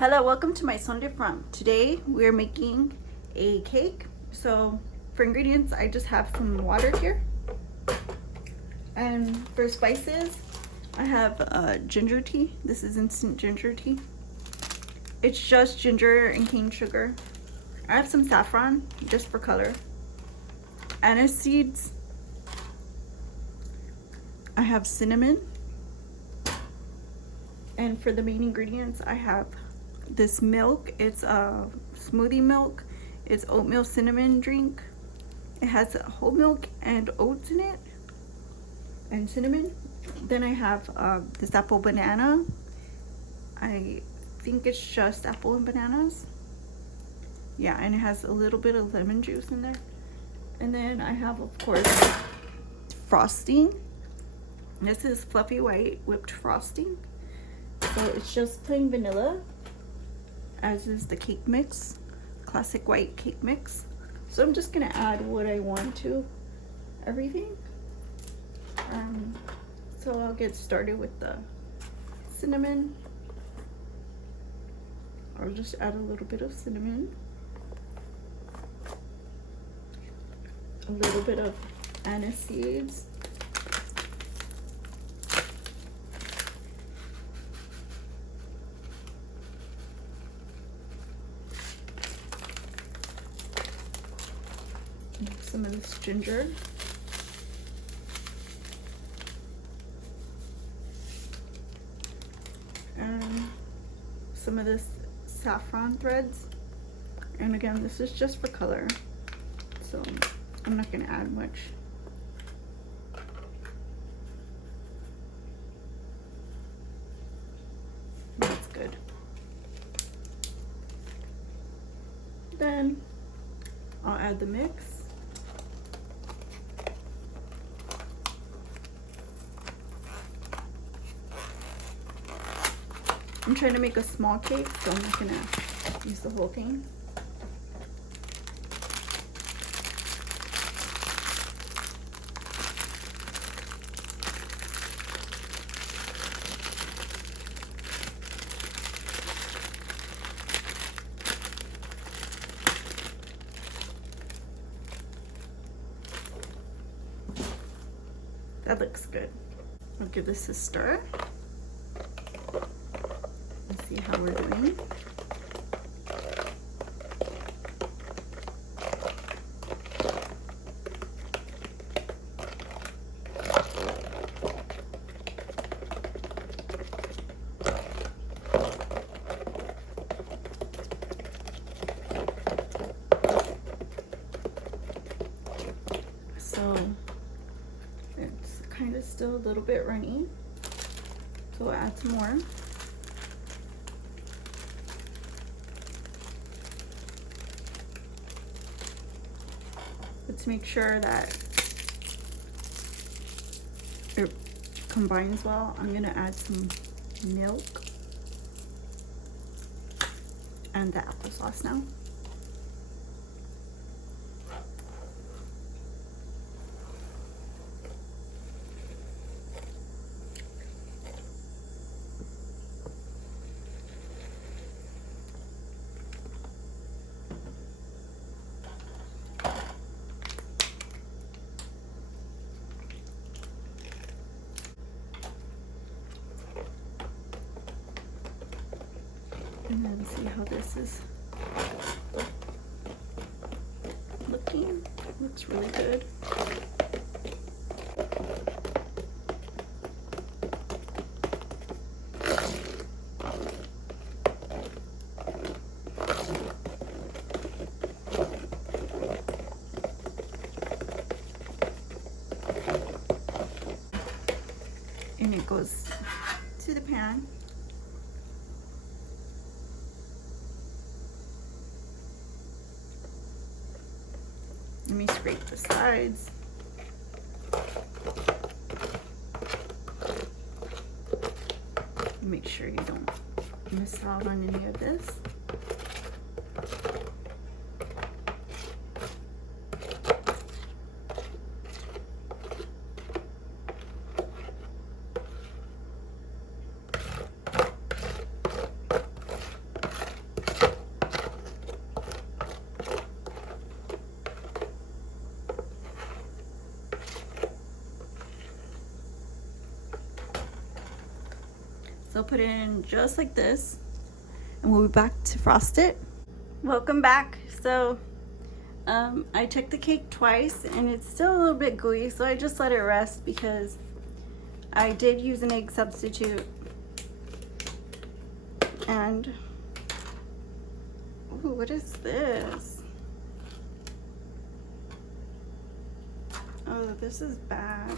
Hello, welcome to my Sunday From. Today we're making a cake. So for ingredients, I just have some water here. And for spices, I have ginger tea. This is instant ginger tea. It's just ginger and cane sugar. I have some saffron, just for color. Anise seeds. I have cinnamon. And for the main ingredients, I have this milk. It's smoothie milk. It's oatmeal cinnamon drink. It has whole milk and oats in it and cinnamon. Then I have this apple banana. I think it's just apple and bananas. Yeah, and it has a little bit of lemon juice in there. And then I have, of course, frosting. This is fluffy white whipped frosting. So it's just plain vanilla, as is the cake mix, classic white cake mix. So I'm just gonna add what I want to everything. So I'll get started with the cinnamon. I'll just add a little bit of cinnamon, a little bit of anise seeds, some of this ginger, and some of this saffron threads. And again, this is just for color, so I'm not going to add much. That's good. Then I'll add the mix. I'm trying to make a small cake, so I'm not gonna use the whole thing. That looks good. I'll give this a stir. Let's see how we're doing. So it's kind of still a little bit runny, so we'll add some more. But to make sure that it combines well, I'm gonna add some milk and the applesauce now. And then see how this is looking. Looks really good. And it goes to the pan. Let me scrape the sides. Make sure you don't miss out on any of this. So put it in just like this, and we'll be back to frost it. Welcome back. So I took the cake twice and it's still a little bit gooey, so I just let it rest because I did use an egg substitute. And ooh, what is this? Oh, this is bad.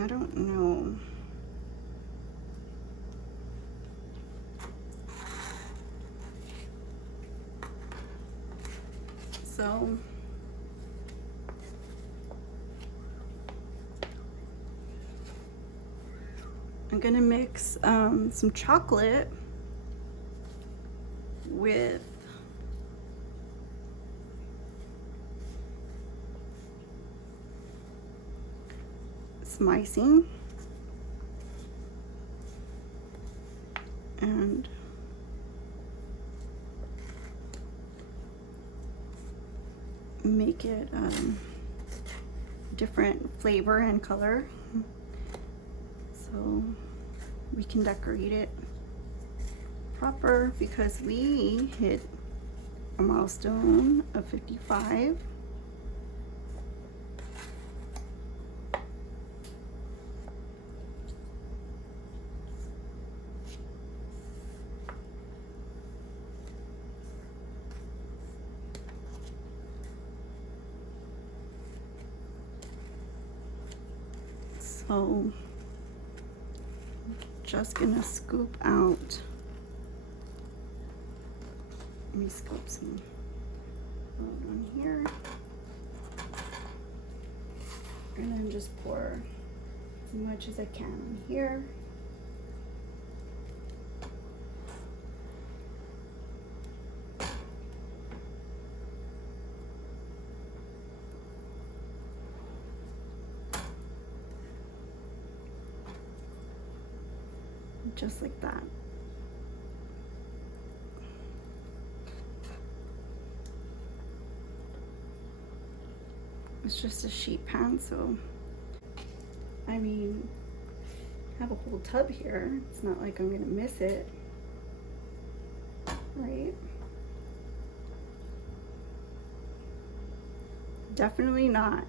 I don't know. So I'm gonna mix some chocolate with some icing and make it different flavor and color so we can decorate it proper, because we hit a milestone of 55. So just gonna scoop out. Let me scoop some on here, and then just pour as much as I can on here. Just like that. It's just a sheet pan, so I mean, I have a whole tub here. It's not like I'm gonna miss it, right? Definitely not.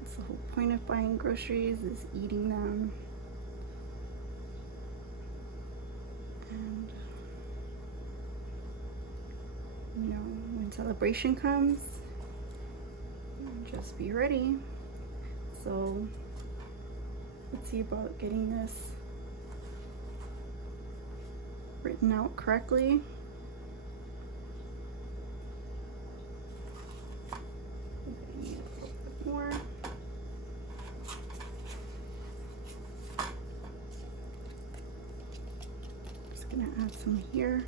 That's the whole point of buying groceries, is eating them. And you know, when celebration comes, just be ready. So let's see about getting this written out correctly. Need a little bit more. Just gonna add some here.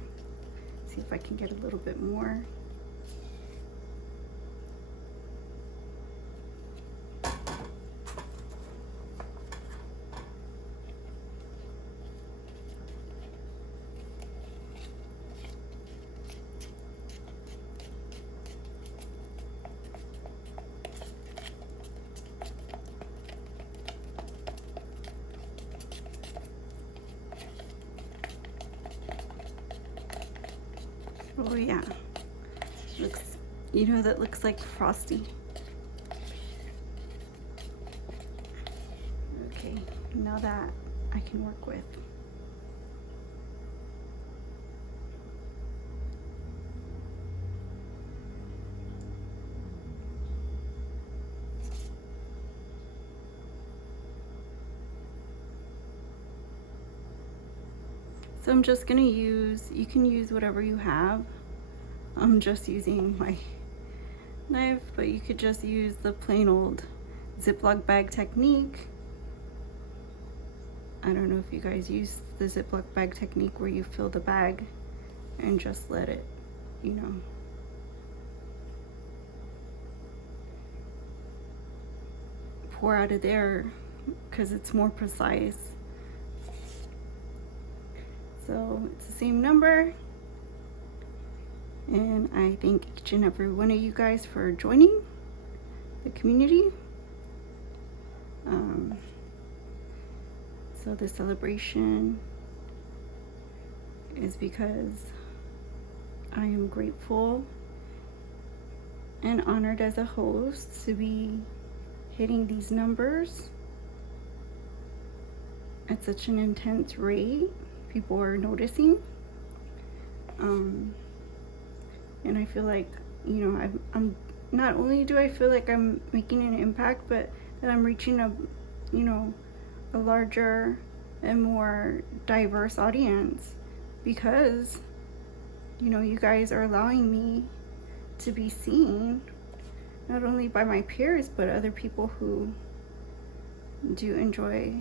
See if I can get a little bit more. Oh yeah, looks, you know, that looks like frosty. Okay, now that I can work with. So I'm just gonna use, you can use whatever you have. I'm just using my knife, but you could just use the plain old Ziploc bag technique. I don't know if you guys use the Ziploc bag technique where you fill the bag and just let it, you know, pour out of there, because it's more precise So it's the same number. And I thank each and every one of you guys for joining the community. So the celebration is because I am grateful and honored as a host to be hitting these numbers at such an intense rate. People are noticing. And I feel like, you know, I'm not only do I feel like I'm making an impact, but that I'm reaching a, you know, a larger and more diverse audience, because, you know, you guys are allowing me to be seen not only by my peers but other people who do enjoy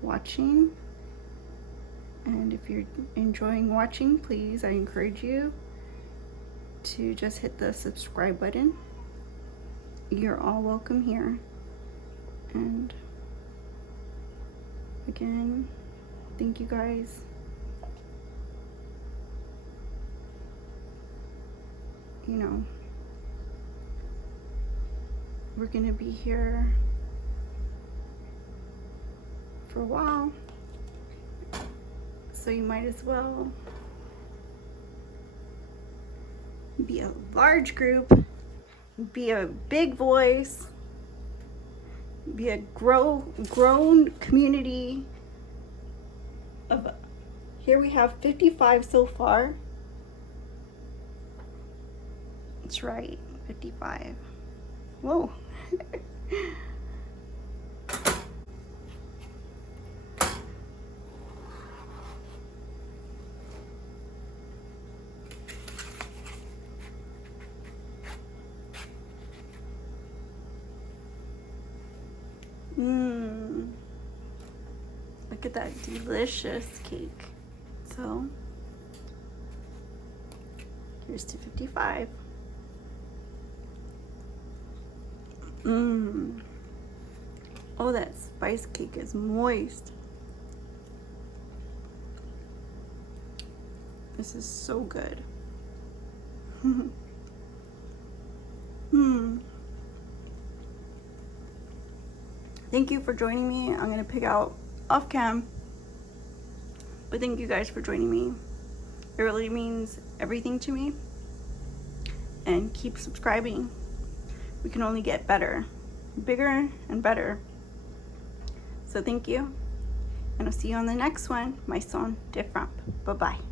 watching. And if you're enjoying watching, please, I encourage you to just hit the subscribe button. You're all welcome here. And again, thank you guys. You know, we're gonna be here for a while, so you might as well be a large group, be a big voice, be a grown community of, here we have 55 so far. That's right, 55. Whoa. Look at that delicious cake. So here's to 55. Oh, that spice cake is moist. This is so good. Thank you for joining me. I'm gonna pick out off cam, but thank you guys for joining me. It really means everything to me. And keep subscribing. We can only get better, bigger and better. So thank you, and I'll see you on the next one. My son different. Bye bye.